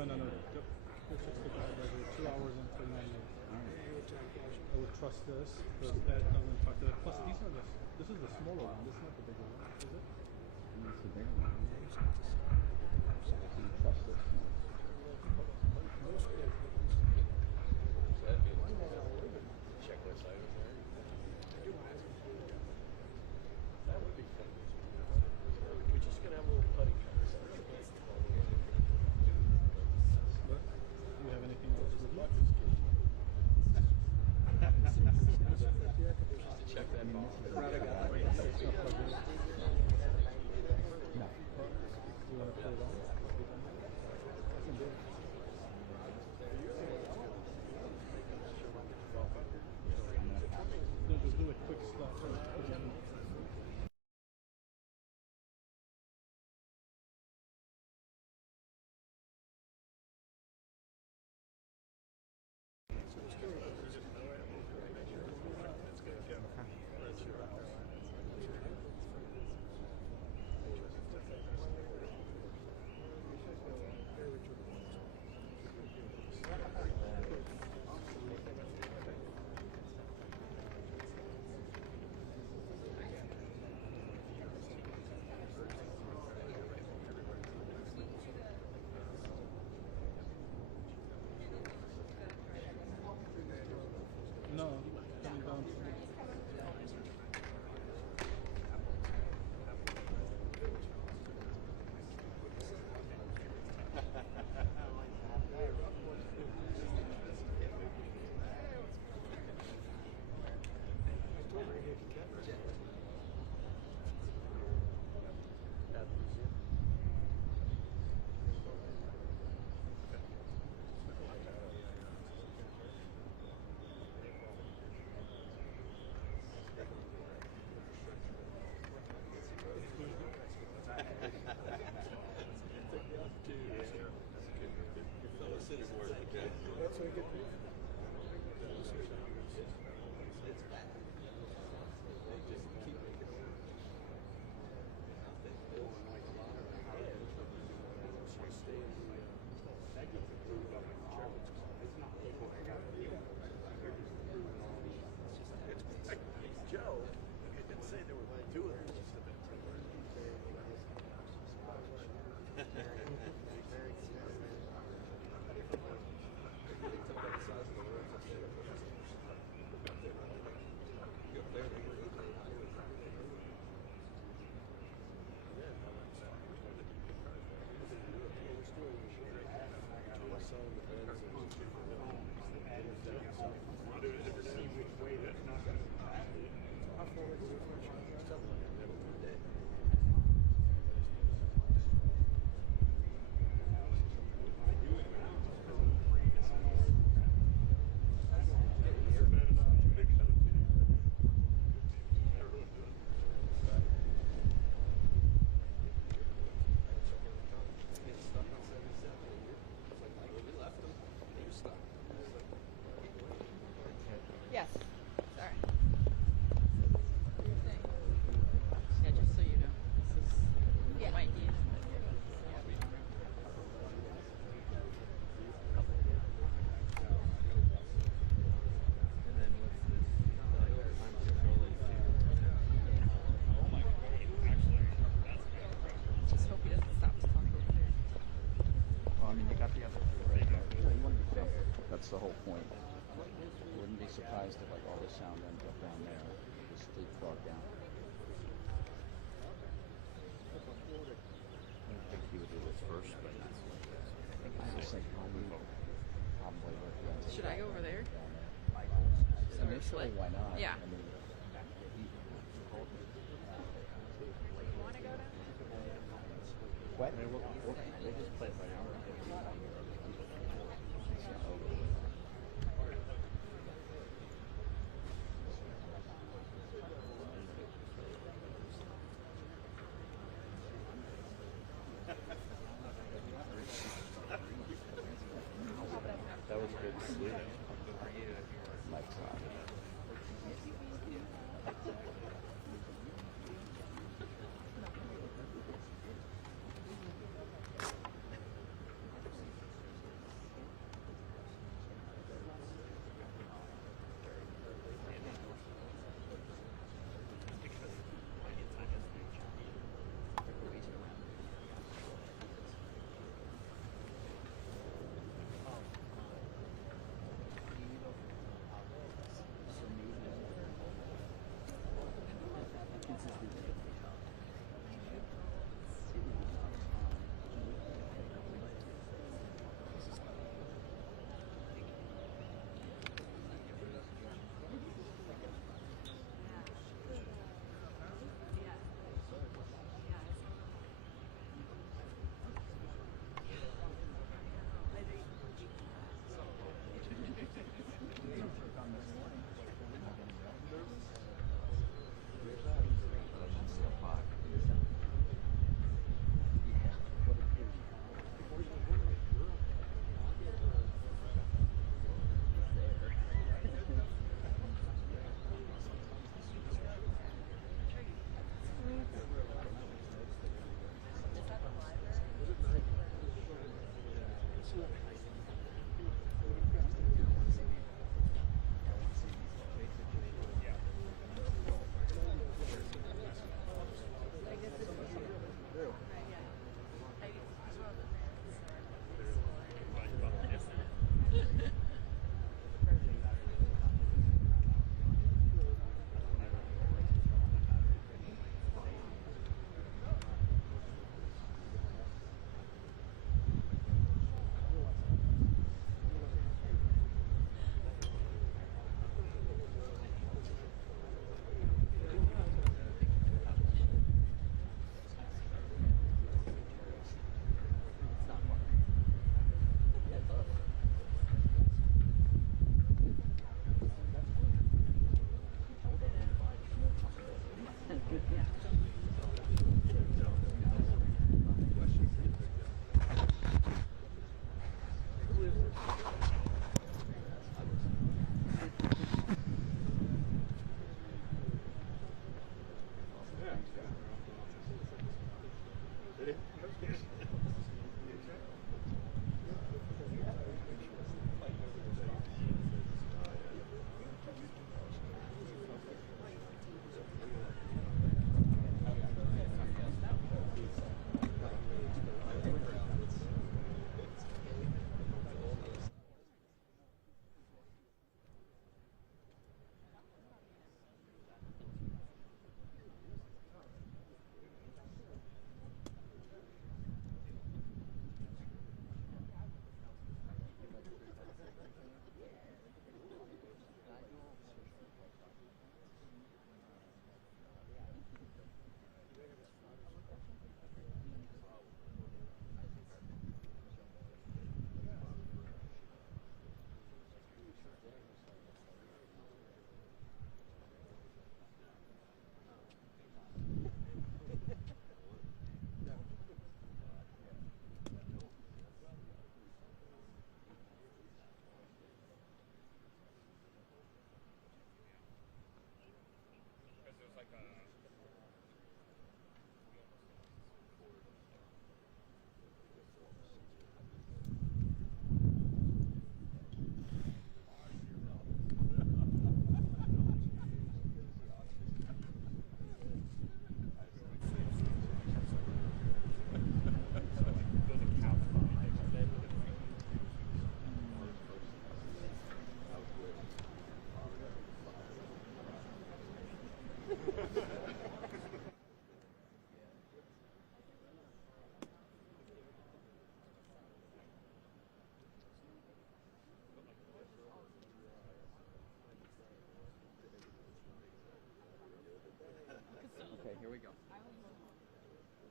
No, no, no. Let's just take it over 2 hours and 39 minutes. I would trust this because that doesn't talk to that. Plus, these are the. This is the smaller one. This is not the bigger one, is it? It's the bigger one. You trust this one. Checklist items there. That would be fun. We're just gonna have a little putty cut. But do you have anything else with you? Check that box. No. You want to put it on? I can do it. No, just do a quick stop. No, coming down. Joe, it didn't say there were two of them. Yes. Sorry. Yeah, just so you know, this is might be. And then what's this? Time control Just hope he doesn't stop us talking over there. Well, I mean, you got the other two right there. You want to be careful. That's the whole point. Wouldn't be surprised if like all the sound ends up down there, just leapfrog down. I think he would do this first, but I just think probably Should I go over there? Initially, why not? Yeah. I mean, You want to go down? what? We'll just play it by hour. That was good sleep. Mike's on.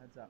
Heads up.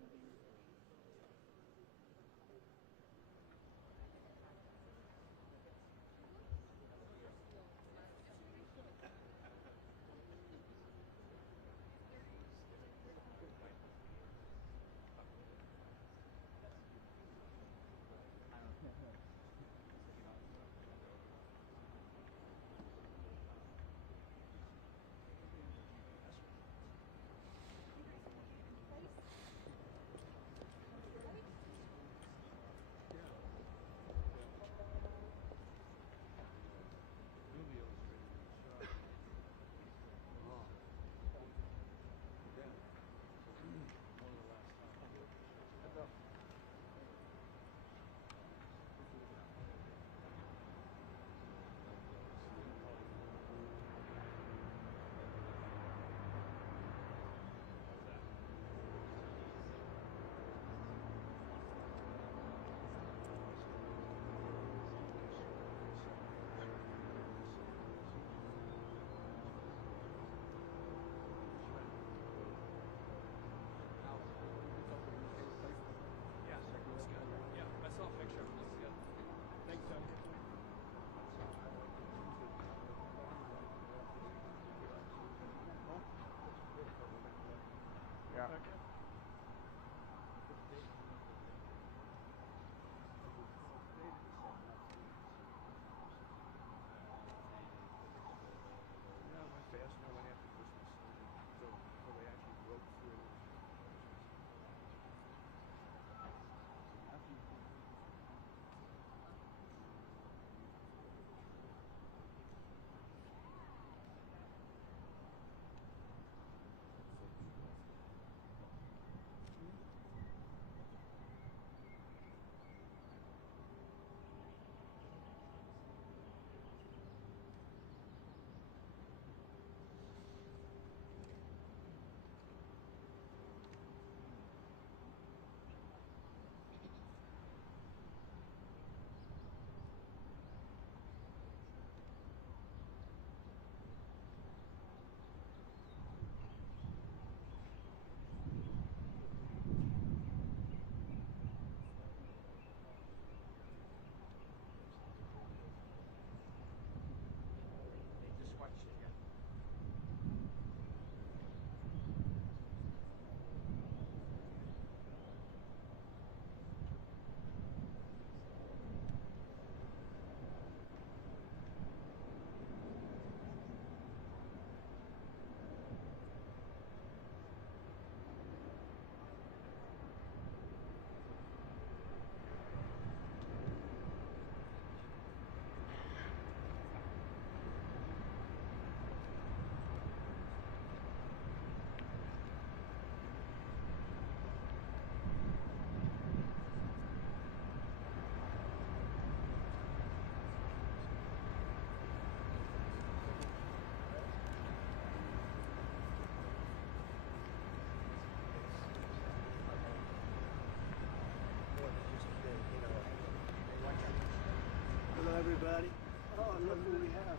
Hello, everybody. Oh, look who we have.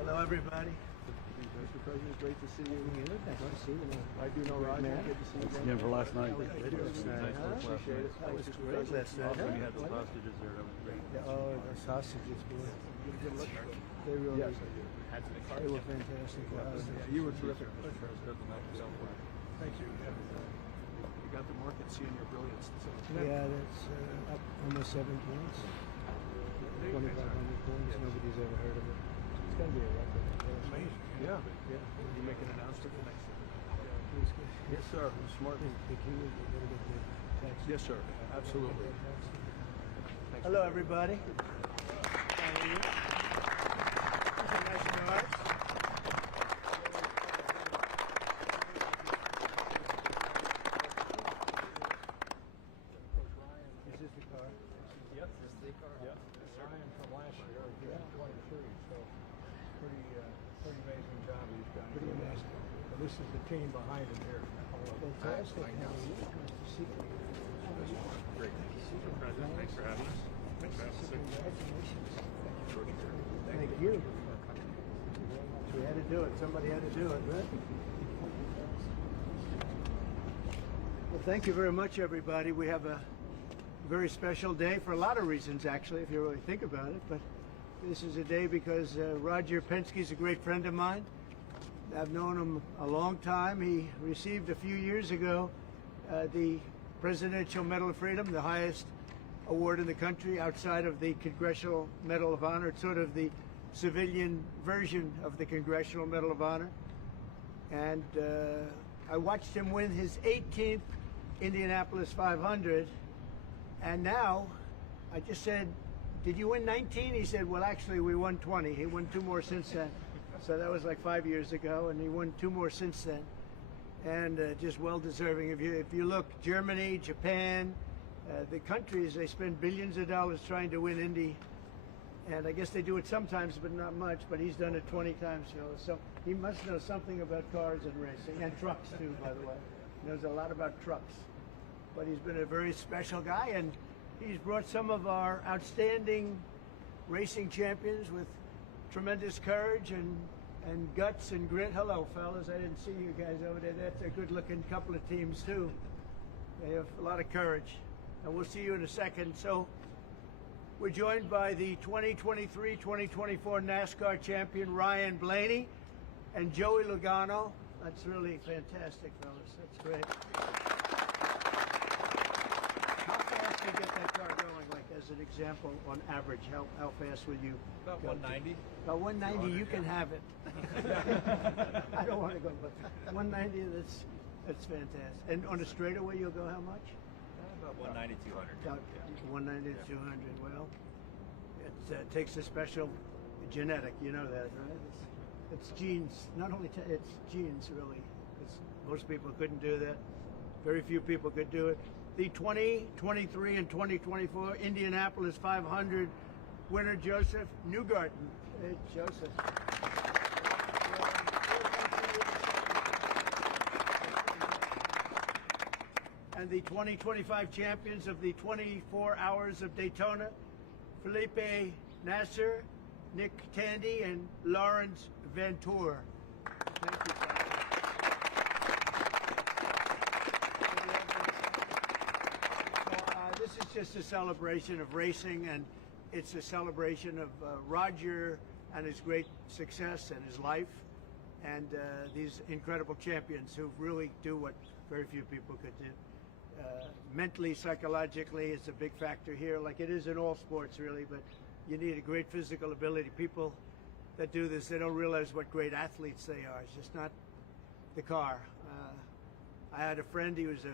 Hello, everybody. Mr. President, great to see you. Nice to see you. I do know Roger. Good to see you. Yeah, for last night. Appreciate it. That was great last night. Also, you had the sausages there. That was great. Oh, the sausages, boy. They really, they were fantastic. You were terrific. Thank you. You got the market seeing your brilliance. Yeah, that's up almost 7 points. 2,500 points. Nobody's ever heard of it. It's going to be a record. Amazing. Yeah. You make an announcement the next day. Yes, sir. Smart. The key is a little bit of tax. Yes, sir. Absolutely. Hello, everybody. How are you? These are nice cars. Is this the car? Yep. This is the car. Yep. Ryan from last year. He had 23, so pretty amazing job he's done. Pretty amazing. And this is the team behind him here. Fantastic. How are you? Nice to see you. Great. Mr. President, thanks for having us. Thanks for having us. Congratulations. Thank you. You had to do it. Somebody had to do it, right? Well, thank you very much, everybody. We have a very special day for a lot of reasons, actually, if you really think about it. But this is a day because Roger Penske is a great friend of mine. I've known him a long time. He received a few years ago the Presidential Medal of Freedom, the highest award in the country outside of the Congressional Medal of Honor. It's sort of the civilian version of the Congressional Medal of Honor. And I watched him win his 18th Indianapolis 500. And now I just said, did you win 19? He said, well, actually, we won 20. He won 2 more since then. So that was like 5 years ago, and he won 2 more since then. And just well-deserving. If you look, Germany, Japan, the countries, they spend billions of dollars trying to win Indy. And I guess they do it sometimes, but not much. But he's done it 20 times, so he must know something about cars and racing, and trucks too, by the way. He knows a lot about trucks. But he's been a very special guy, and he's brought some of our outstanding racing champions with tremendous courage and guts and grit. Hello, fellas. I didn't see you guys over there. That's a good-looking couple of teams, too. They have a lot of courage. And we'll see you in a second. So we're joined by the 2023-2024 NASCAR champion, Ryan Blaney, and Joey Logano. That's really fantastic, fellas. That's great. How fast do you get that car going, like as an example, on average? How fast will you About go? 190. About 190, you can have it. I don't want to go, but 190, that's fantastic. And on a straightaway, you'll go how much? About 190, 200. About 190 to 200. Well, it takes a special genetic, you know that, right? It's genes. Not only it's genes, really. Most people couldn't do that. Very few people could do it. The 2023 and 2024 Indianapolis 500 winner, Joseph Newgarden. Hey, Joseph. And the 2025 champions of the 24 Hours of Daytona, Felipe Nasser, Nick Tandy, and Lawrence Ventura. Thank you. This is just a celebration of racing, and it's a celebration of Roger and his great success and his life, and these incredible champions who really do what very few people could do. Mentally, psychologically, it's a big factor here, like it is in all sports, really, but you need a great physical ability. People that do this, they don't realize what great athletes they are. It's just not the car. I had a friend, he's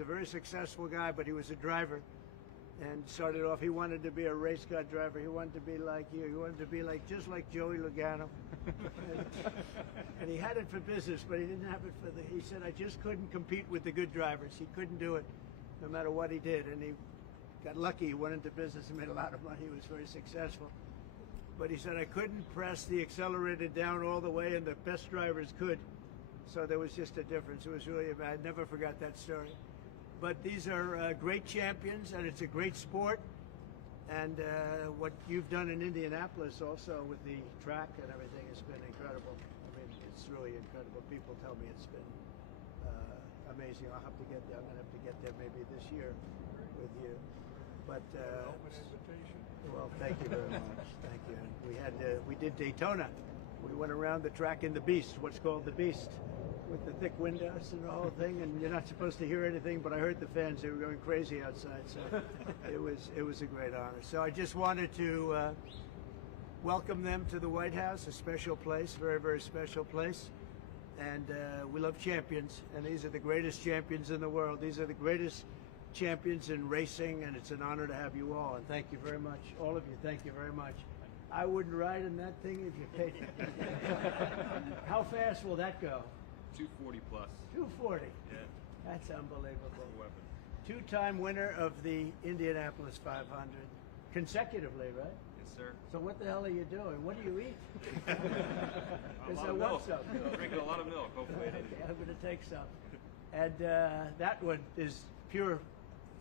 a very successful guy, but he was a driver, and started off, he wanted to be a race car driver. He wanted to be like you. He wanted to be just like Joey Logano. And he had it for business, but he didn't have it for he said, I just couldn't compete with the good drivers. He couldn't do it no matter what he did. And he got lucky. He went into business and made a lot of money. He was very successful. But he said, I couldn't press the accelerator down all the way, and the best drivers could. So there was just a difference. It was really, I never forgot that story. But these are great champions, and it's a great sport. And what you've done in Indianapolis also with the track and everything has been incredible. I mean, it's really incredible. People tell me it's been amazing. I'll have to get there. I'm going to have to get there maybe this year with you. But Open invitation. well, thank you very much. Thank you. And we did Daytona. We went around the track in the Beast, what's called the Beast, with the thick windows and the whole thing, and you're not supposed to hear anything, but I heard the fans, they were going crazy outside, so it was a great honor. So I just wanted to welcome them to the White House, a special place, very, very special place. And we love champions, and these are the greatest champions in the world. These are the greatest champions in racing, and it's an honor to have you all. And thank you very much, all of you. Thank you very much. I wouldn't ride in that thing if you paid me. How fast will that go? 240 plus. 240. Yeah. That's unbelievable. Weapon. Two-time winner of the Indianapolis 500, consecutively, right? Yes, sir. So what the hell are you doing? What do you eat? A Because lot I of want milk. some. Drinking a lot of milk. Hopefully, I didn't. Okay, I'm going to take some. And that one is pure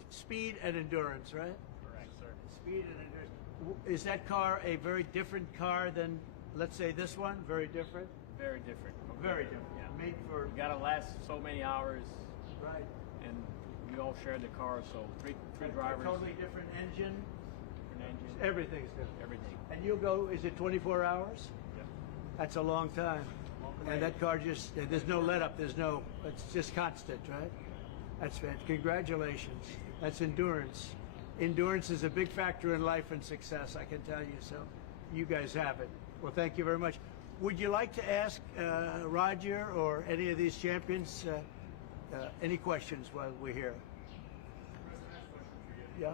speed and endurance, right? Correct, sir. Speed and endurance. Is that car a very different car than, let's say, this one? Very different? Very different. Very different. Yeah. Made for You gotta last so many hours, right. and we all share the car, so three A drivers, totally different engine. different engine, Everything's different. everything. And you'll go. Is it 24 hours? Yeah. That's a long time. And that car just, there's no let up, it's just constant, right? That's fantastic. Congratulations. That's endurance. Endurance is a big factor in life and success, I can tell you. So you guys have it. Well, thank you very much. Would you like to ask Roger or any of these champions any questions while we're here? Yeah. You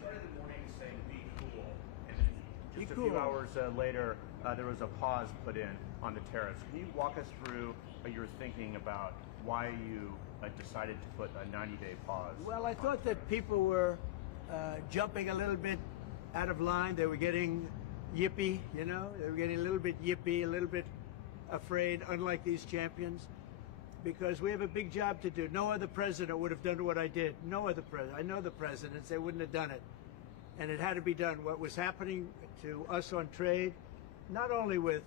started the morning saying be cool, and then Be just a cool. few hours later, there was a pause put in on the tariffs. Can you walk us through your thinking about why you decided to put a 90-day pause? Well, I thought that people were jumping a little bit out of line. They were getting yippy, you know. They were getting a little bit yippy, a little bit afraid, unlike these champions, because we have a big job to do. No other president would have done what I did. No other president. I know the presidents. They wouldn't have done it. And it had to be done. What was happening to us on trade, not only with,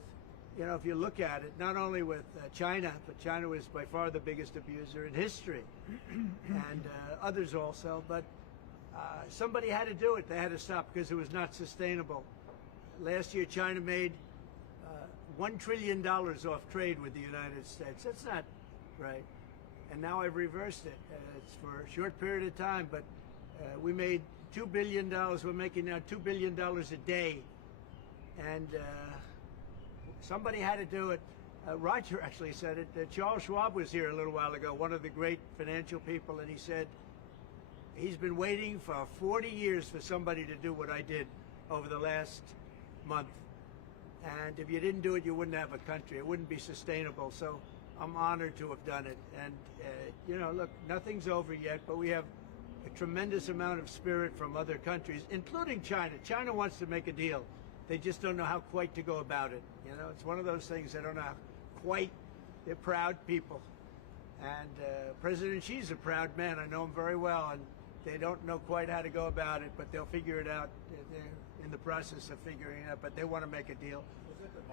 you know, if you look at it, not only with China, but China was by far the biggest abuser in history, and others also, but somebody had to do it. They had to stop because it was not sustainable. Last year, China made $1 trillion off trade with the United States. That's not right. And now I've reversed it. It's for a short period of time, but we made $2 billion. We're making now $2 billion a day. And somebody had to do it. Roger actually said it. Charles Schwab was here a little while ago, one of the great financial people, and he said he's been waiting for 40 years for somebody to do what I did over the last month. And if you didn't do it, you wouldn't have a country. It wouldn't be sustainable. So I'm honored to have done it. And, you know, look, nothing's over yet, but we have a tremendous amount of spirit from other countries, including China. China wants to make a deal. They just don't know how quite to go about it. You know, it's one of those things they don't know how quite. They're proud people. And President Xi's a proud man. I know him very well. And they don't know quite how to go about it, but they'll figure it out. They're in the process of figuring it out, but they want to make a deal.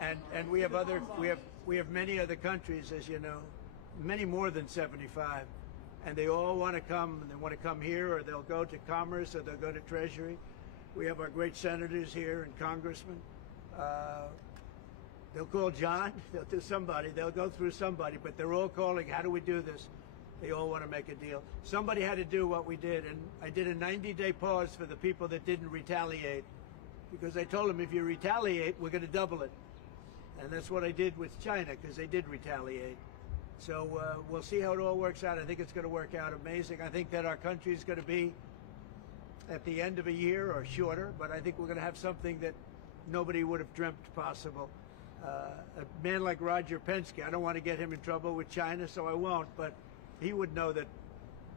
And we have many other countries, as you know, many more than 75, and they all want to come. And they want to come here, or they'll go to Commerce, or they'll go to Treasury. We have our great senators here and congressmen. They'll call John. They'll do somebody. They'll go through somebody, but they're all calling. How do we do this? They all want to make a deal. Somebody had to do what we did, and I did a 90-day pause for the people that didn't retaliate, because I told them if you retaliate, we're going to double it. And that's what I did with China, because they did retaliate. So we'll see how it all works out. I think it's going to work out amazing. I think that our country is going to be at the end of a year or shorter, but I think we're going to have something that nobody would have dreamt possible. A man like Roger Penske, I don't want to get him in trouble with China, so I won't, but he would know that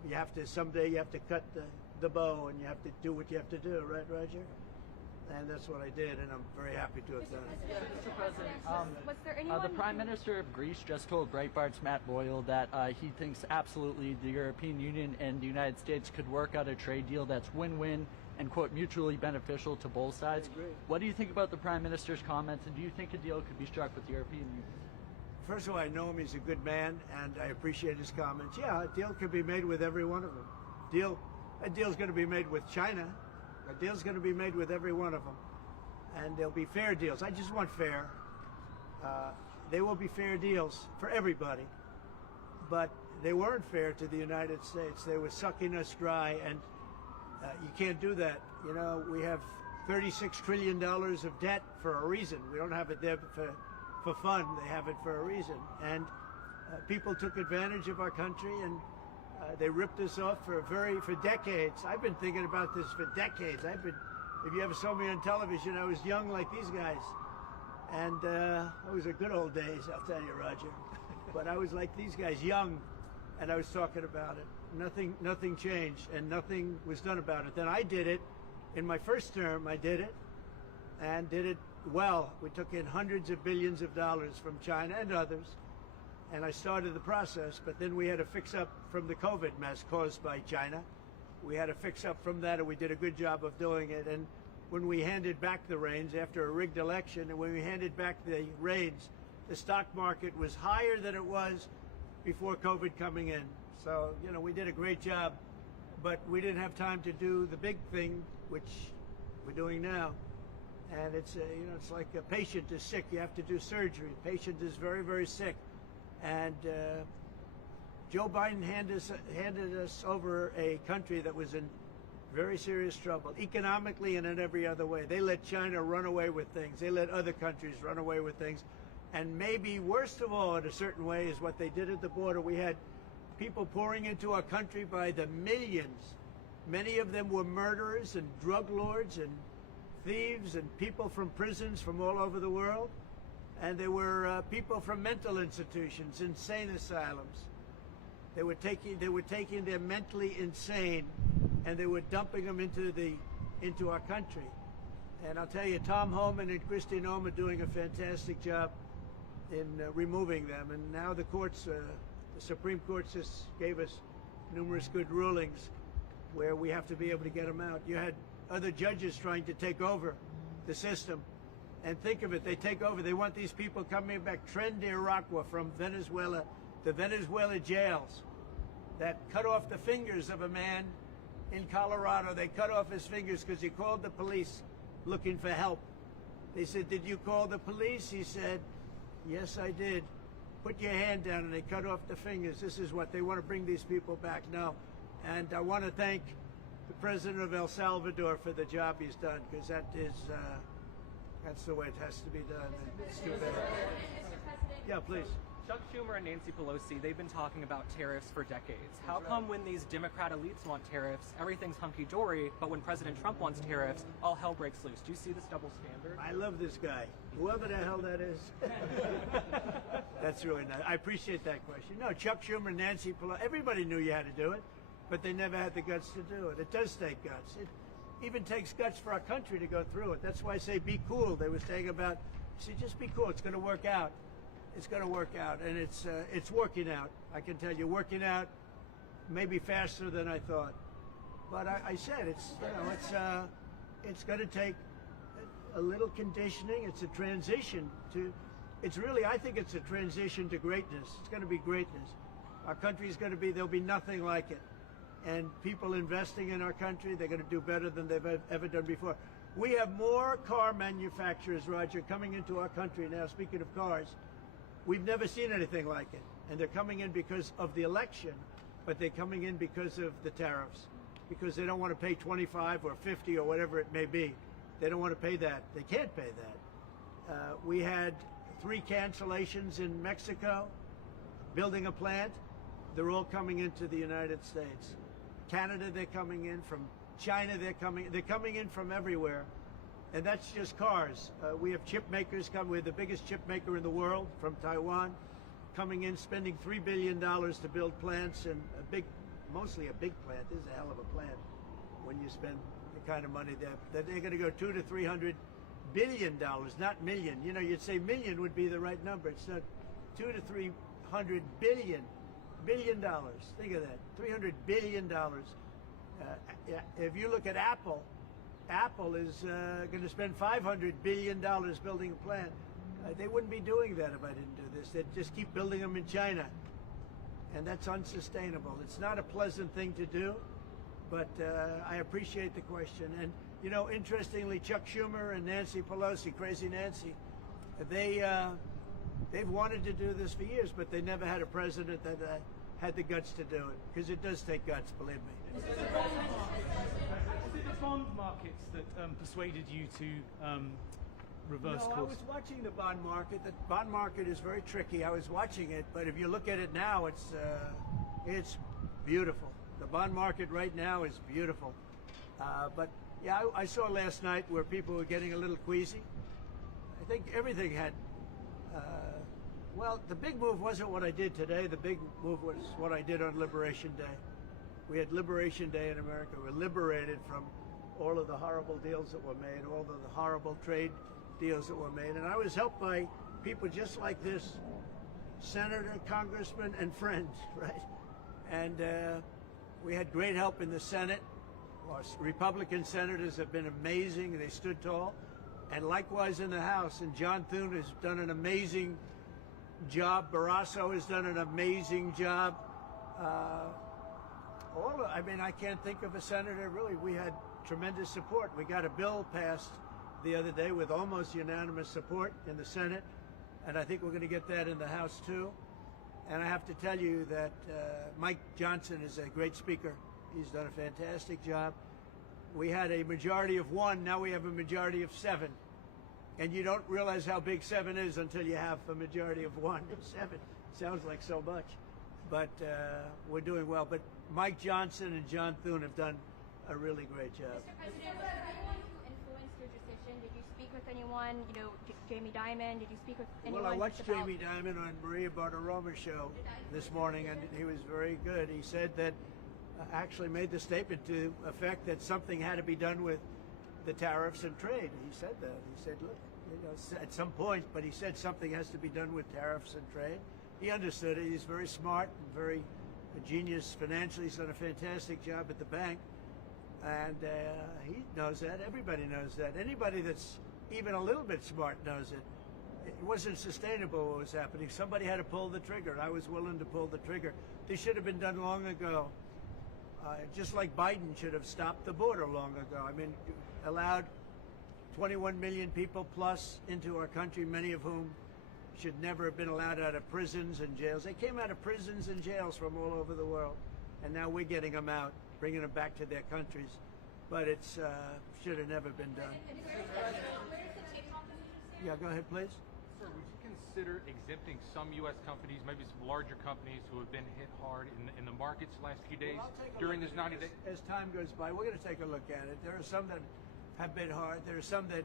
you have to, someday you have to cut the bow and you have to do what you have to do, right, Roger? And that's what I did, and I'm very happy to have done it. Mr. President, Was there anyone The Prime Minister of Greece just told Breitbart's Matt Boyle that he thinks absolutely the European Union and the United States could work out a trade deal that's win-win and, quote, mutually beneficial to both sides. I agree. What do you think about the Prime Minister's comments, and do you think a deal could be struck with the European Union? First of all, I know him. He's a good man, and I appreciate his comments. Yeah, a deal could be made with every one of them. A deal's going to be made with China. A deal's going to be made with every one of them. And there'll be fair deals. I just want fair. They will be fair deals for everybody. But they weren't fair to the United States. They were sucking us dry, and you can't do that. You know, we have $36 trillion of debt for a reason. We don't have it there for fun. They have it for a reason. And people took advantage of our country, and they ripped us off for decades. I've been thinking about this for decades. If you ever saw me on television, I was young like these guys. And it was a good old days, I'll tell you, Roger. But I was like these guys, young, and I was talking about it. Nothing changed, and nothing was done about it. Then I did it. In my first term, I did it, and did it well. We took in hundreds of billions of dollars from China and others, and I started the process, but then we had to fix up from the COVID mess caused by China. We had to fix up from that, and we did a good job of doing it. And when we handed back the reins after a rigged election, and when we handed back the reins, the stock market was higher than it was before COVID coming in. So, you know, we did a great job, but we didn't have time to do the big thing, which we're doing now. And it's, you know, it's like a patient is sick, you have to do surgery. A patient is very, very sick. And Joe Biden handed us over a country that was in very serious trouble, economically and in every other way. They let China run away with things. They let other countries run away with things. And maybe worst of all, in a certain way, is what they did at the border. We had people pouring into our country by the millions. Many of them were murderers and drug lords and thieves and people from prisons from all over the world. And there were people from mental institutions, insane asylums. They were taking their mentally insane and they were dumping them into our country. And I'll tell you, Tom Homan and Kristi Noem are doing a fantastic job in removing them. And now the courts, the Supreme Court just gave us numerous good rulings where we have to be able to get them out. You had other judges trying to take over the system. And think of it, they take over. They want these people coming back. Tren de Aragua from Venezuela, the Venezuela jails that cut off the fingers of a man in Colorado. They cut off his fingers because he called the police looking for help. They said, "Did you call the police?" He said, "Yes, I did." "Put your hand down," and they cut off the fingers. This is what they want to bring these people back now. And I want to thank the president of El Salvador for the job he's done, because that's the way it has to be done. And it's too bad. Yeah, please. Chuck Schumer and Nancy Pelosi, they've been talking about tariffs for decades. How come when these Democrat elites want tariffs, everything's hunky-dory, but when President Trump wants tariffs, all hell breaks loose? Do you see this double standard? I love this guy, whoever the hell that is. That's really nice. I appreciate that question. No, Chuck Schumer and Nancy Pelosi, everybody knew you had to do it, but they never had the guts to do it. It does take guts. It even takes guts for our country to go through it. That's why I say be cool. They were saying about, see, just be cool. It's going to work out. It's going to work out, and it's working out. I can tell you, working out maybe faster than I thought. But I said it's going to take a little conditioning. It's a transition to. It's really, I think it's a transition to greatness. It's going to be greatness. Our country is going to be. There'll be nothing like it, and people investing in our country, they're going to do better than they've ever done before. We have more car manufacturers, Roger, coming into our country now. Speaking of cars. We've never seen anything like it. And they're coming in because of the election, but they're coming in because of the tariffs, because they don't want to pay 25 or 50 or whatever it may be. They don't want to pay that. They can't pay that. We had 3 cancellations in Mexico, building a plant. They're all coming into the United States. Canada, they're coming in. From China, they're coming in from everywhere. And that's just cars. We have chip makers come. We're the biggest chip maker in the world from Taiwan, coming in, spending $3 billion to build plants, and mostly a big plant. This is a hell of a plant when you spend the kind of money there. That they're going to go $200 to $300 billion, not million. You know, you'd say million would be the right number. It's not. $200 to $300 billion. Think of that. $300 billion. If you look at Apple. Apple is going to spend $500 billion building a plant. They wouldn't be doing that if I didn't do this. They'd just keep building them in China. And that's unsustainable. It's not a pleasant thing to do, but I appreciate the question. And, you know, interestingly, Chuck Schumer and Nancy Pelosi, Crazy Nancy, they've wanted to do this for years, but they never had a president that had the guts to do it, because it does take guts, believe me. Was it the bond markets that persuaded you to reverse course? I was watching the bond market. The bond market is very tricky. I was watching it, but if you look at it now, it's beautiful. The bond market right now is beautiful. But yeah, I saw last night where people were getting a little queasy. I think everything had. Well, the big move wasn't what I did today. The big move was what I did on Liberation Day. We had Liberation Day in America. We're liberated from all of the horrible deals that were made, all of the horrible trade deals that were made. And I was helped by people just like this, senator, congressman, and friends, right? And we had great help in the Senate. Our Republican senators have been amazing. They stood tall. And likewise in the House. And John Thune has done an amazing job. Barrasso has done an amazing job. I mean, I can't think of a senator, really. We had tremendous support. We got a bill passed the other day with almost unanimous support in the Senate, and I think we're going to get that in the House too. And I have to tell you that Mike Johnson is a great speaker. He's done a fantastic job. We had a majority of 1, now we have a majority of 7. And you don't realize how big 7 is until you have a majority of 1. 7 sounds like so much. But we're doing well. But Mike Johnson and John Thune have done a really great job. Mr. President, was there anyone who influenced your decision? Did you speak with anyone, you know, Jamie Dimon? Did you speak with anyone? Well, I watched Jamie Dimon on Maria Bartiromo's show this morning, and he was very good. He said that, actually made the statement to effect that something had to be done with the tariffs and trade. He said that. He said, look, you know, at some point, but he said something has to be done with tariffs and trade. He understood it. He's very smart and very a genius financially. He's done a fantastic job at the bank. And he knows that. Everybody knows that. Anybody that's even a little bit smart knows it. It wasn't sustainable what was happening. Somebody had to pull the trigger. I was willing to pull the trigger. This should have been done long ago. Just like Biden should have stopped the border long ago. I mean, allowed 21 million people plus into our country, many of whom should never have been allowed out of prisons and jails. They came out of prisons and jails from all over the world. And now we're getting them out, bringing them back to their countries. But it's should have never been done. Yeah, go ahead, please. Sir, would you consider exempting some U.S. companies, maybe some larger companies who have been hit hard in the markets last few days during this 90 days? As time goes by, we're going to take a look at it. There are some that have been hard. There are some that,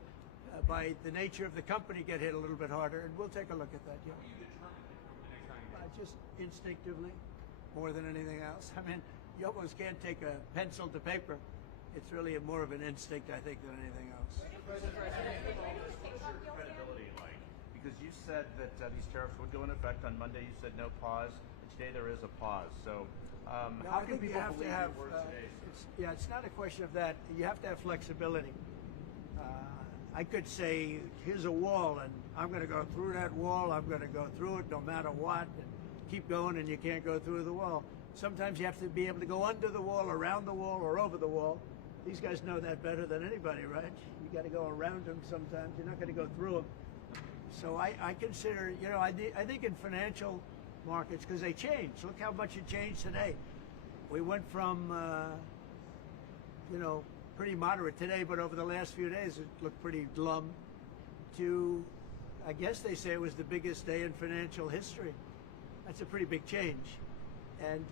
by the nature of the company, get hit a little bit harder, and we'll take a look at that. Yeah. Just instinctively, more than anything else. I mean, you almost can't take a pencil to paper. It's really more of an instinct, I think, than anything else. What's your credibility like? Because you said that these tariffs would go into effect on Monday. You said no pause. And today there is a pause. So No, how I can think people you have believe to have, your words today? it's not a question of that. You have to have flexibility. I could say, here's a wall, and I'm going to go through that wall. I'm going to go through it no matter what, and keep going, and you can't go through the wall. Sometimes you have to be able to go under the wall, around the wall, or over the wall. These guys know that better than anybody, right? You got to go around them sometimes. You're not going to go through them. So I consider, you know, I think in financial markets, because they change. Look how much it changed today. We went from, you know, pretty moderate today, but over the last few days it looked pretty glum, to, I guess they say it was the biggest day in financial history. That's a pretty big change. And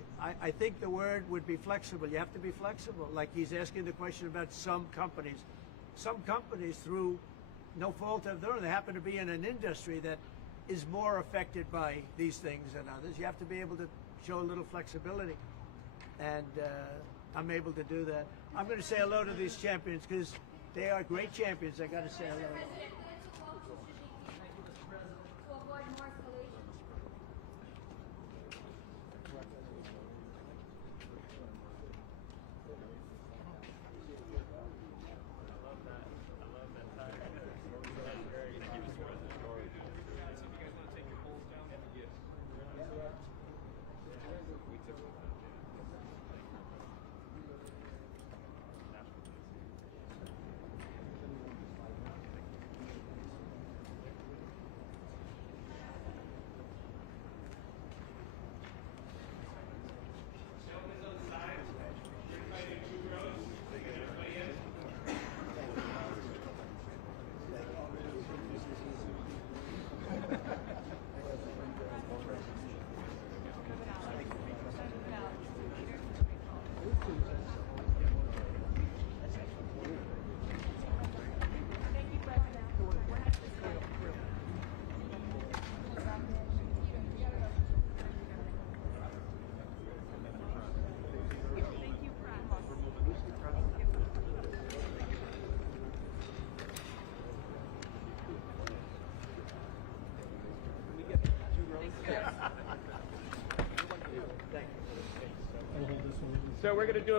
I think the word would be flexible. You have to be flexible. Like he's asking the question about some companies. Some companies, through no fault of their own, they happen to be in an industry that is more affected by these things than others. You have to be able to show a little flexibility. And I'm able to do that. I'm going to say hello to these champions because they are great champions. I got to say hello. So we're going to do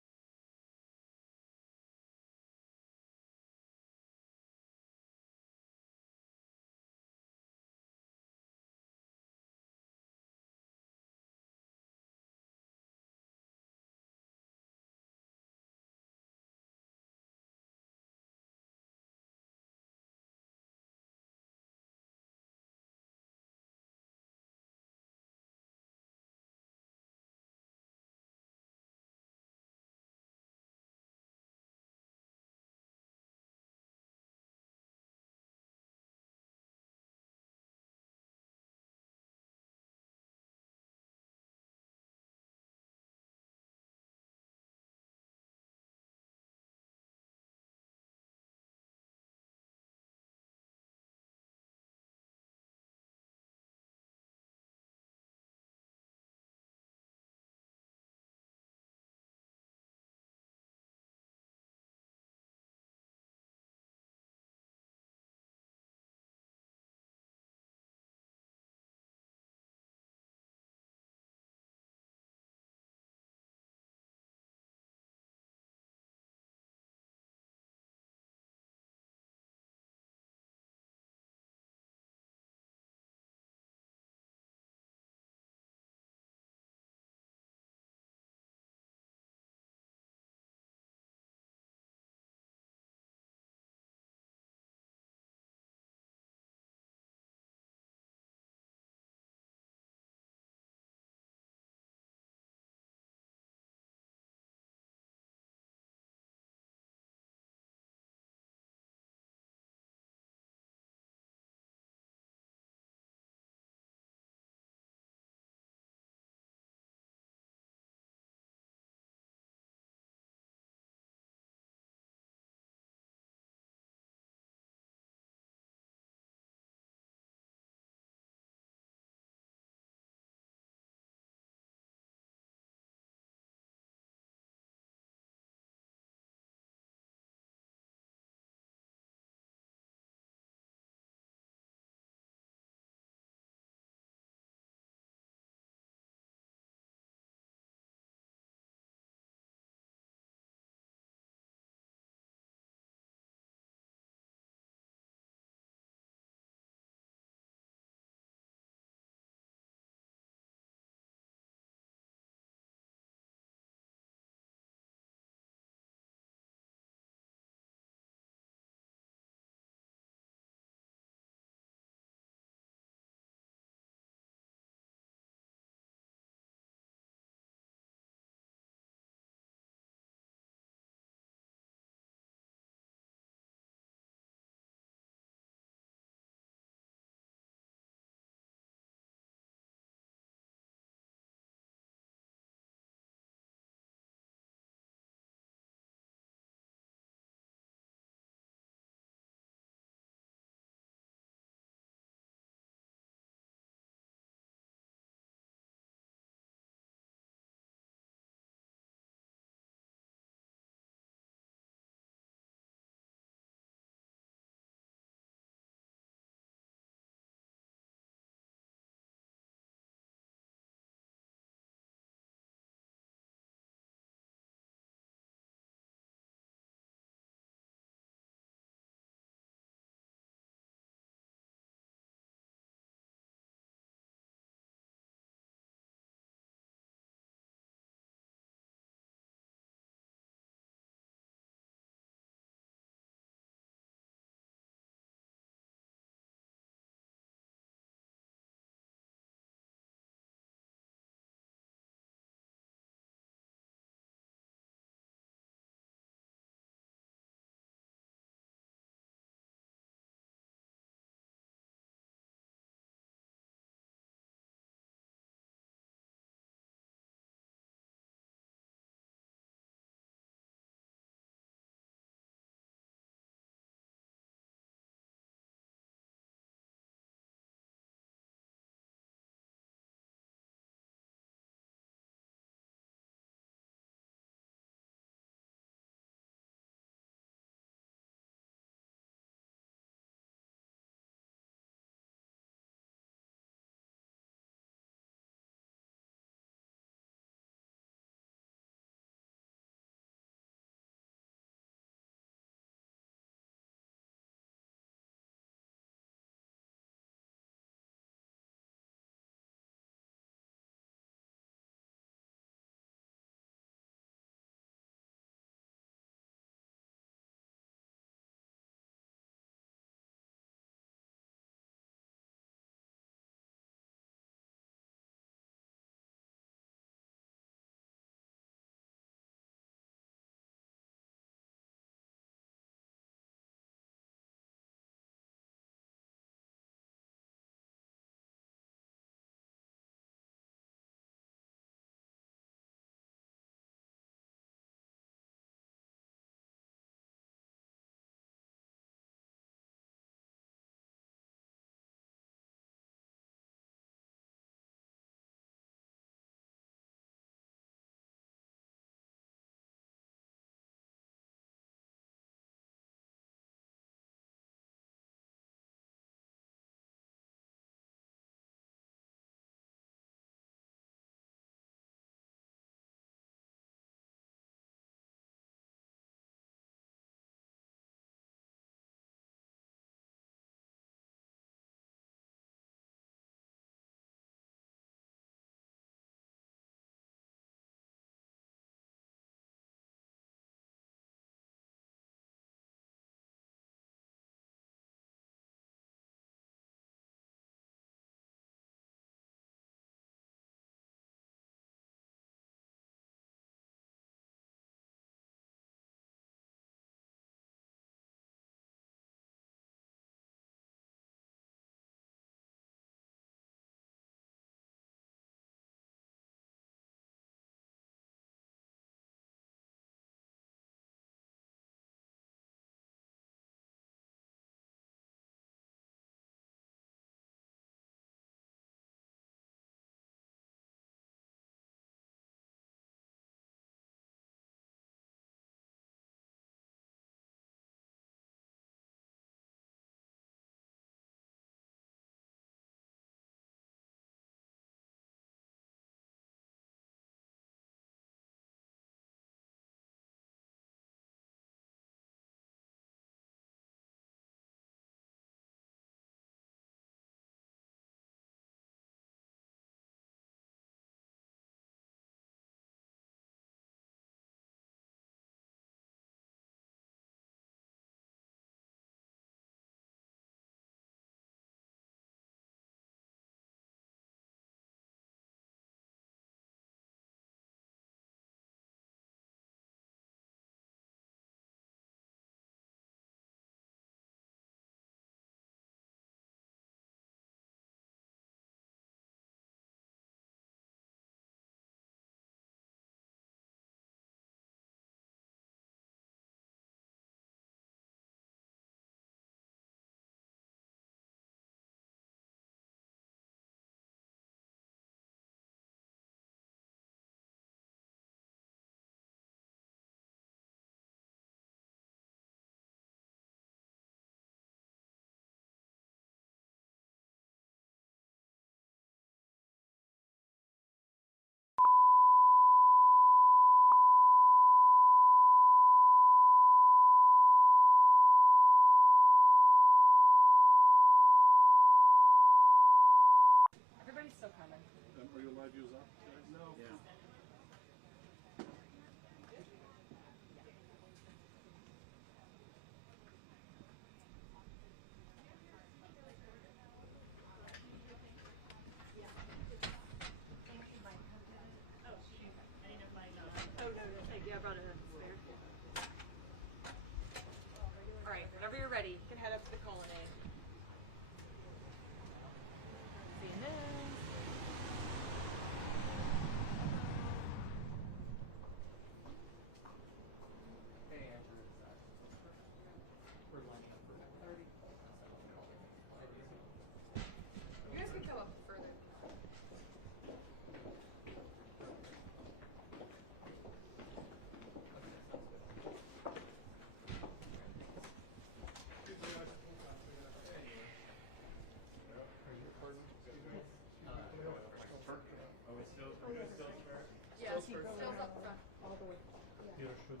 Here, should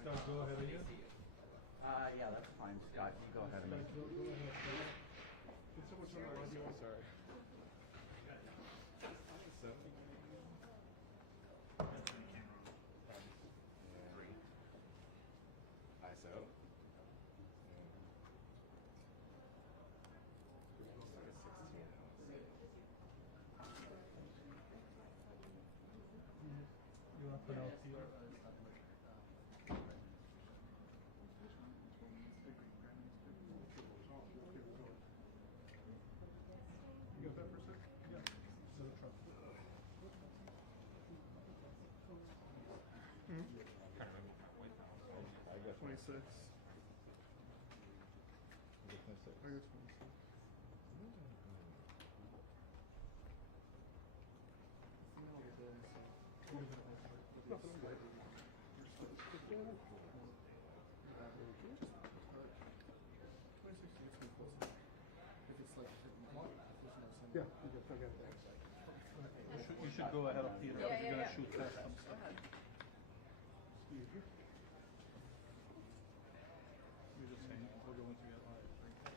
Scott go ahead of you? Yeah, that's fine, Scott. You go ahead. Scott, go ahead. Sorry. ISO. You want to pronounce here? You got that for a sec? Yeah. So the truck. I got 26. I got 26. Yeah, You should go ahead of Peter if you're going to shoot past him.